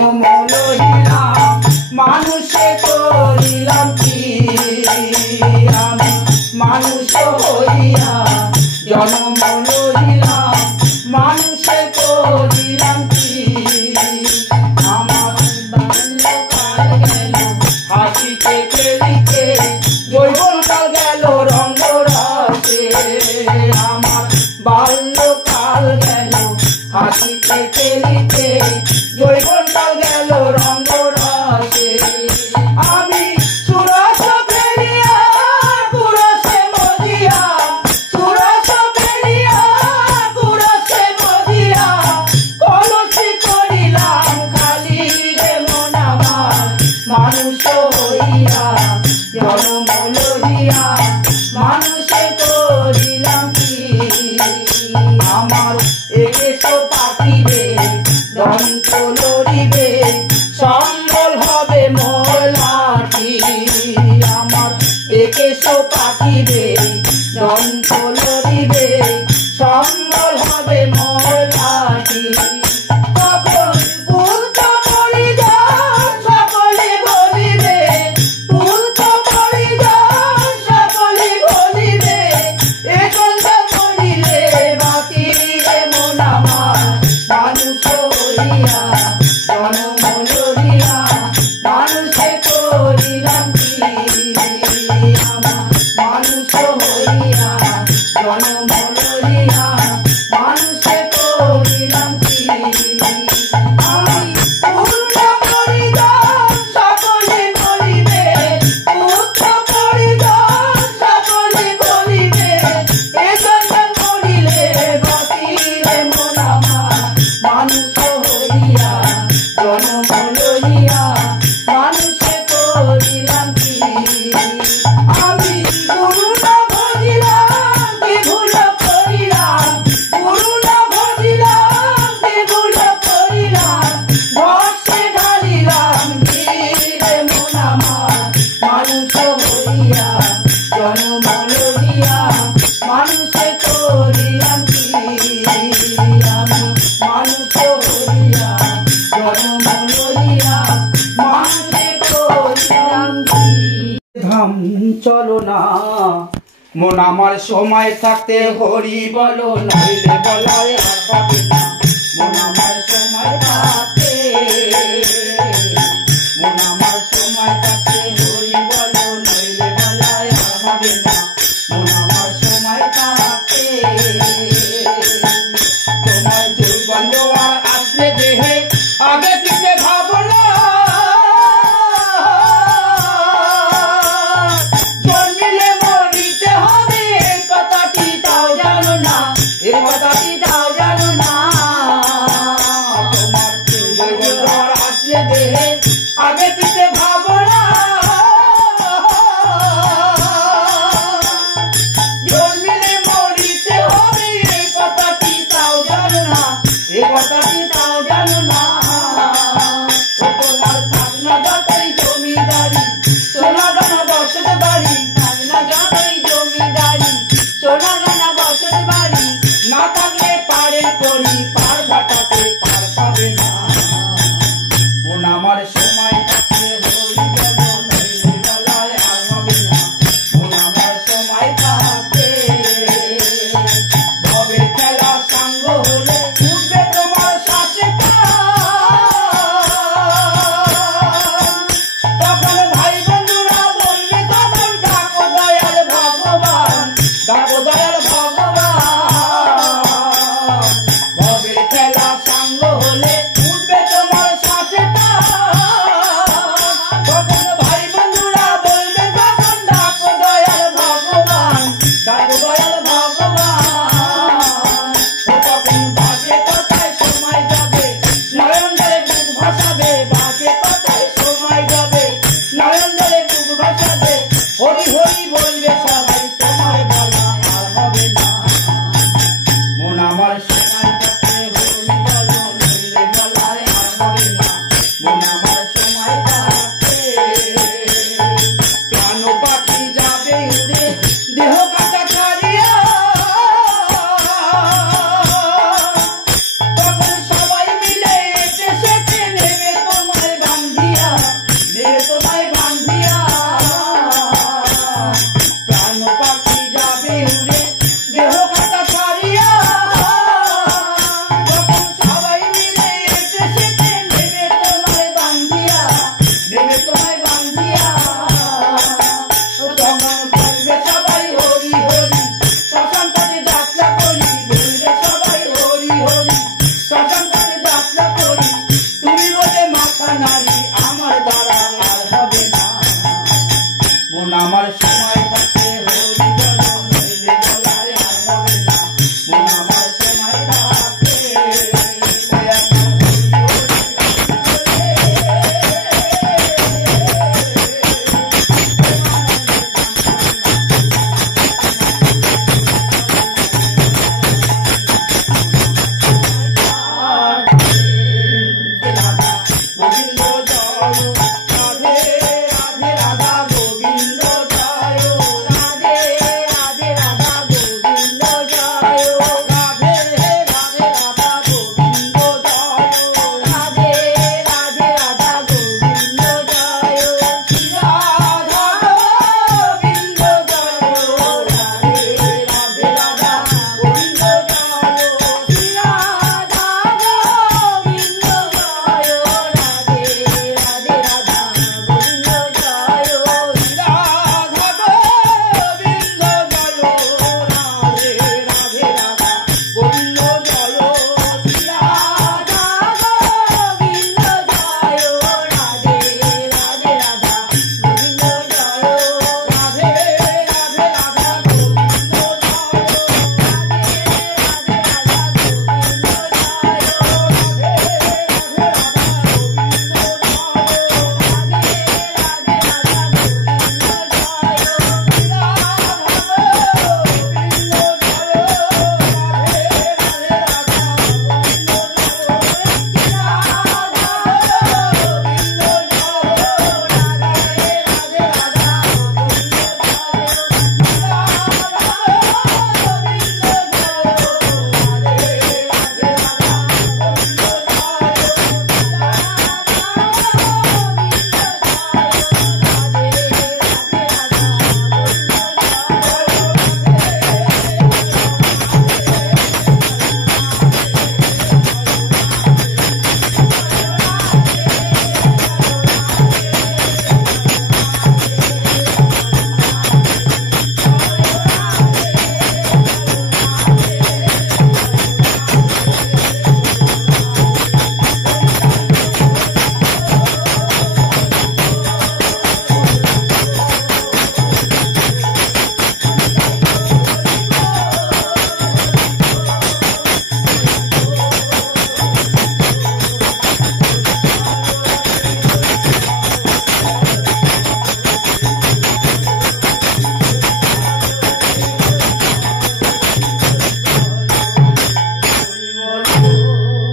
লইলাম মানুষে করিলাম কি আমি মানুষ হইয়া জন্ম লইলাম মানুষে করিলাম কি আমার বাল্যকাল গেল হাসিতে খেলিতে যৌবনকাল গেল রঙ্গরসে আমার বাল্যকাল গেল হাসিতে খেলিতে যৌবনকাল গেল রঙ্গরসে আমি সুরস ফেলিয়া পুরসে মজিয়া সুরস ফেলিয়া পুরসে মজিয়া কলসি করিলাম খালি রে মন আমার মানুষ হইয়া জন্ম লইয়া মানুষে করিলাম কি আমার একেশো পাখিরে দন্ত লড়িবে সম্বল হবে মোলাটি আমার একেশো পাখিরে দন্ত লড়িবে সম্বল হবে মোলাটি তখন পুত্র পরিজন সকলে বলিবে পুত্র পরিজন সকলে বলিবে এ কথা বলিলে বাকি রে মন আমার মানুষ হইয়া জন্ম লইয়া মানুষে করিলাম কি আমার মানুষ হইয়া জন্ম লইয়া মানুষে করিলাম কি আমি পূর্ণ পরিজন সকলে বলিবে পুত্র পরিজন সকলে বলিবে এ কথা বলিলে বাকি রে মন আমার মানুষ হইয়া জন্ম লইয়া মানুষে করিলাম কি আমি গুরু না ভজিলাম বিভুল করিলাম গুরু না ভজিলাম বিভুল করিলাম বর্ষে ঢালিলাম ধীরে মন আমার মানুষ হইয়া জন্ম লইয়া মানুষে করিলাম কি আমি মানুষ হইয়া জন্ম লইয়া মানুষে করিলাম কি ধাম চলো না মন আমার সময় থাকতে হরি বলো নইলে বলায় আর পাবে না মন আমার সময় থাকতে মন আমার সময় থাকতে হরি বলো নইলে বলায় আর পাবে না মন আমার সময় থাকতে তোমার যৌবন জোয়ার আসলে দেহে আগে পিছে ভাবনা জন্মিলে মরিতে হবে এই কথাটি তাও জানো না এই কথাটি তাও জানো না তোমার যৌবন জোয়ার আসলে দেহে আগে পিছে ভাবনা জন্মিলে মরিতে হবে এই কথাটি তাও জানো না এই কথাটি তাও জানো না তোমার থাকনা যতই জমিদারি সোনা দানা বসত বাড়ি থাকনা যতই জমিদারি সোনা দানা বসত বাড়ি না থাকলে পারে করি পার ঘাটাতে পার পাবে না মন আমার সময় থাকতে হরি বলো নইলে বলায় আর হবে না মন আমার সময় থাকতে ভবের খেলা সাঙ্গ হলে উঠবে তোমার শ্বাসে তখন ভাই বন্ধুরা বলবে তখন ডাকো দয়াল ভগবান ডাকো দয়াল ভগবান ভবের খেলা সাঙ্গ হলে উঠবে তোমার শ্বাসে তখন ভাই বন্ধুরা বলবে তখন ডাকো দয়াল ভগবান ডাকো দয়াল ভগবান তখন বাজে কথায় সময় যাবে নয়ন জলে বুক ভাসাবে বাজে কথায় সময় যাবে নয়ন জলে বুক ভাসাবে হরি হরি বলবে সবাই তোমার বলা আর হবে না মন আমার সময় থাকতে হরি বলো নইলে বলায় আর হবে না মন আমার সময় থাকতে প্রাণ পাখি যাবে উড়ে দেহ কাটা ছাড়িয়া তখন সবাই মিলে এসে সেটে নেবে তো গোবিন্দ জয়